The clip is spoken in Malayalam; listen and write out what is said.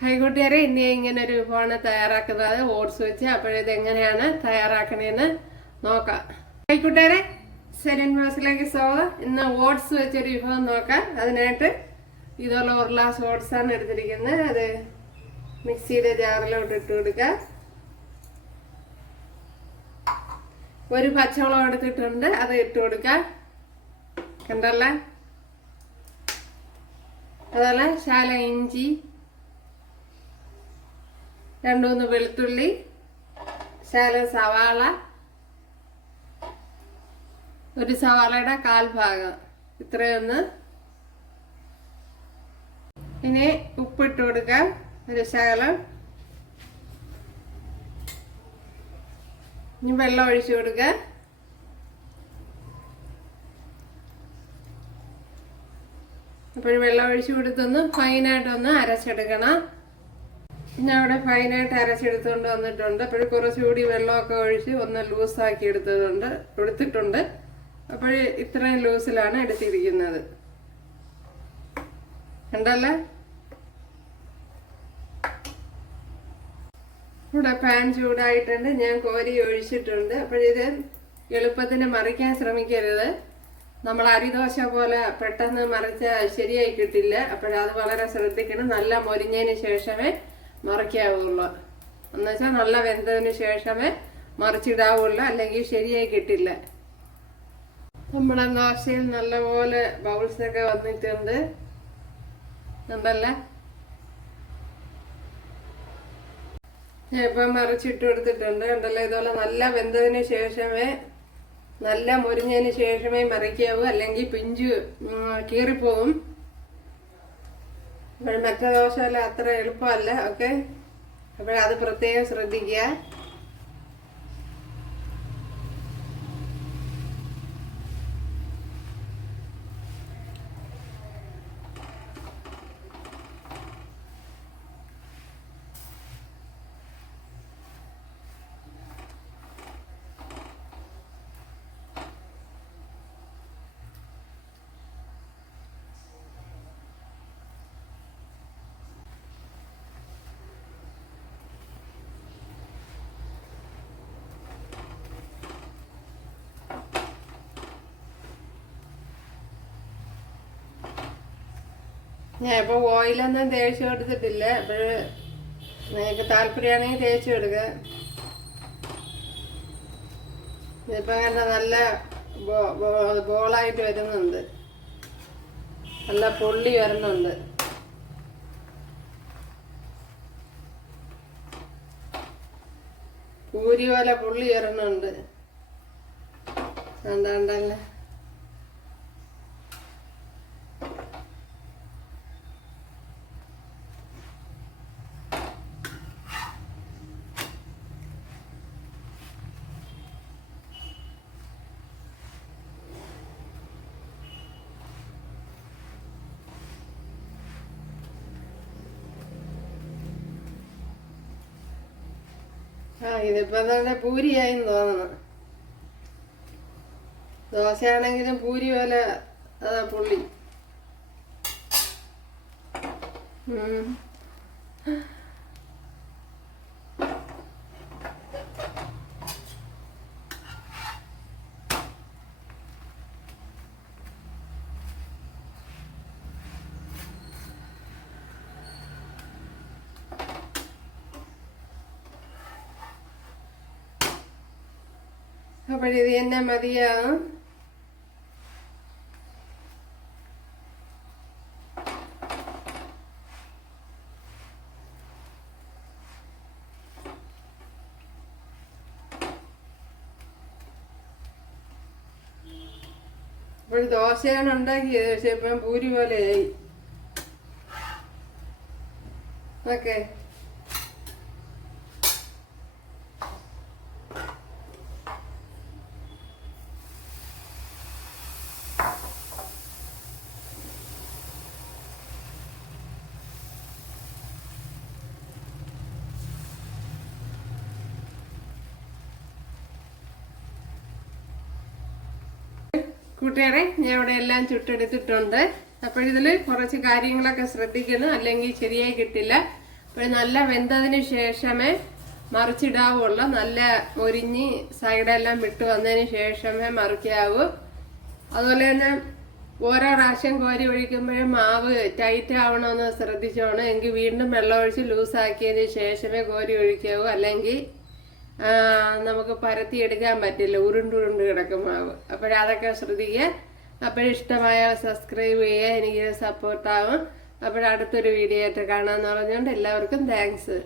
ഹൈകുട്ടിയാരെ ഇനി ഇങ്ങനെ ഒരു വിഭവമാണ് തയ്യാറാക്കുന്നത് ഓട്സ് വെച്ച്. അപ്പോഴിത് എങ്ങനെയാണ് തയ്യാറാക്കണേന്ന് നോക്കാം. ഹൈകുട്ടിയാരെ സെരൻ ബ്ലോഗ്സിലേക്ക് സ്വാഗതം. ഇന്ന് ഓട്സ് വെച്ചൊരു വിഭവം നോക്കാം. അതിനായിട്ട് ഇതുള്ള ഒരു ഗ്ലാസ് ഓട്സ് ആണ് എടുത്തിരിക്കുന്നത്. അത് മിക്സിയുടെ ജാറിലോട്ട് ഇട്ട് കൊടുക്കുക. ഒരു പച്ചമുളക് എടുത്തിട്ടുണ്ട്, അത് ഇട്ട് കൊടുക്കുക. കണ്ടല്ലേ? അതുപോലെ ശാല ഇഞ്ചി, 2-3 വെളുത്തുള്ളി, ശാല സവാള, ഒരു സവാളയുടെ 1/4 ഭാഗം, ഇത്രയൊന്ന്. ഇനി ഉപ്പിട്ട് കൊടുക്കാം, ഒരു ശകലം. ഇനി വെള്ളം ഒഴിച്ചു കൊടുക്കുക. അപ്പോഴും വെള്ളം ഒഴിച്ചു കൊടുത്തൊന്ന് ഫൈനായിട്ടൊന്ന് അരച്ചെടുക്കണം. ഞാൻ അവിടെ ഫൈനായിട്ട് അരച്ചെടുത്തുകൊണ്ട് വന്നിട്ടുണ്ട്. അപ്പോഴും കുറച്ചുകൂടി വെള്ളമൊക്കെ ഒഴിച്ച് ഒന്ന് ലൂസാക്കി എടുത്തിട്ടുണ്ട്. അപ്പോൾ ഇത്രയും ലൂസിലാണ് എടുത്തിരിക്കുന്നത്. കണ്ടല്ലേ? ഇവിടെ പാൻ ചൂടായിട്ടുണ്ട്, ഞാൻ കോരി ഒഴിച്ചിട്ടുണ്ട്. അപ്പോഴിത് എളുപ്പത്തിന് മറിക്കാൻ ശ്രമിക്കരുത്. നമ്മൾ അരിദോശ പോലെ പെട്ടെന്ന് മറിച്ചാൽ ശരിയായി കിട്ടില്ല. അപ്പോഴത് വളരെ ശ്രദ്ധിക്കണം. നല്ല മൊരിഞ്ഞതിന് ശേഷമേ മറിക്കാവുള്ളൂ. എന്നുവെച്ചാൽ നല്ല വെന്തതിന് ശേഷമേ മറിച്ചിടാവുള്ളൂ, അല്ലെങ്കിൽ ശരിയായി കിട്ടില്ല. നമ്മുടെ ദോശയിൽ നല്ലപോലെ ബൗൾസൊക്കെ വന്നിട്ടുണ്ട്. ഉണ്ടല്ലേ? ഞാൻ ഇപ്പം മറിച്ചിട്ട് കൊടുത്തിട്ടുണ്ട്. ഉണ്ടല്ലോ? ഇതുപോലെ നല്ല വെന്തതിന് ശേഷമേ, നല്ല മുരിഞ്ഞതിന് ശേഷമേ മറിക്കാവൂ, അല്ലെങ്കിൽ പിഞ്ചു കീറിപ്പോവും. മറ്റേ ദോശയല്ല അത്ര എളുപ്പമല്ല. ഓക്കെ, അപ്പോഴത് പ്രത്യേകം ശ്രദ്ധിക്കുക. ഞാൻ ഇപ്പോൾ ഓയിലൊന്നും തേച്ച് കൊടുത്തിട്ടില്ല. അപ്പോൾ നിങ്ങൾക്ക് താല്പര്യമാണെങ്കിൽ തേച്ച് കൊടുക്കുക. ഇതിപ്പോൾ അങ്ങനെ നല്ല ബോളായിട്ട് വരുന്നുണ്ട്, നല്ല പൊള്ളി വരുന്നുണ്ട്. പൂരി പോലെ പൊള്ളി വരുന്നുണ്ട്. കണ്ടല്ലേ? ഇതിപ്പോ തന്നെ പൂരിയായിന്ന് തോന്നണം. ദോശയാണെങ്കിലും പൂരി പോലെ അതാ പുള്ളി. അപ്പോഴിത് തന്നെ മതിയാകും. അപ്പോൾ ദോശയാണ് ഉണ്ടാക്കിയത്, പക്ഷെ ഇപ്പം പൂരി പോലെയായി. ഓക്കെ, കൂട്ടുകാരെ, ഞാൻ ഇവിടെ എല്ലാം ചുട്ടെടുത്തിട്ടുണ്ട്. അപ്പോഴിതിൽ കുറച്ച് കാര്യങ്ങളൊക്കെ ശ്രദ്ധിക്കണം, അല്ലെങ്കിൽ ശരിയായി കിട്ടില്ല. അപ്പോൾ നല്ല വെന്തതിന് ശേഷമേ മറിച്ചിടാവുള്ളൂ. നല്ല മൊരിഞ്ഞ് സൈഡെല്ലാം വിട്ട് വന്നതിന് ശേഷമേ മറിക്കാവൂ. അതുപോലെ തന്നെ ഓരോ പ്രാവശ്യം കോരി ഒഴിക്കുമ്പോഴും മാവ് ടൈറ്റ് ആവണമെന്ന് ശ്രദ്ധിച്ചോണം. എങ്കിൽ വീണ്ടും വെള്ളമൊഴിച്ച് ലൂസാക്കിയതിന് ശേഷമേ കോരി ഒഴിക്കാവൂ. അല്ലെങ്കിൽ നമുക്ക് പരത്തിയെടുക്കാൻ പറ്റില്ല, ഉരുണ്ടുരുണ്ട് കിടക്കും മാവ്. അപ്പോഴതൊക്കെ ശ്രദ്ധിക്കുക. അപ്പോഴിഷ്ടമായ സബ്സ്ക്രൈബ് ചെയ്യുക, എനിക്ക് സപ്പോർട്ടാവും. അപ്പോഴടുത്തൊരു വീഡിയോ ആയിട്ട് കാണാമെന്ന് പറഞ്ഞുകൊണ്ട് എല്ലാവർക്കും താങ്ക്സ്.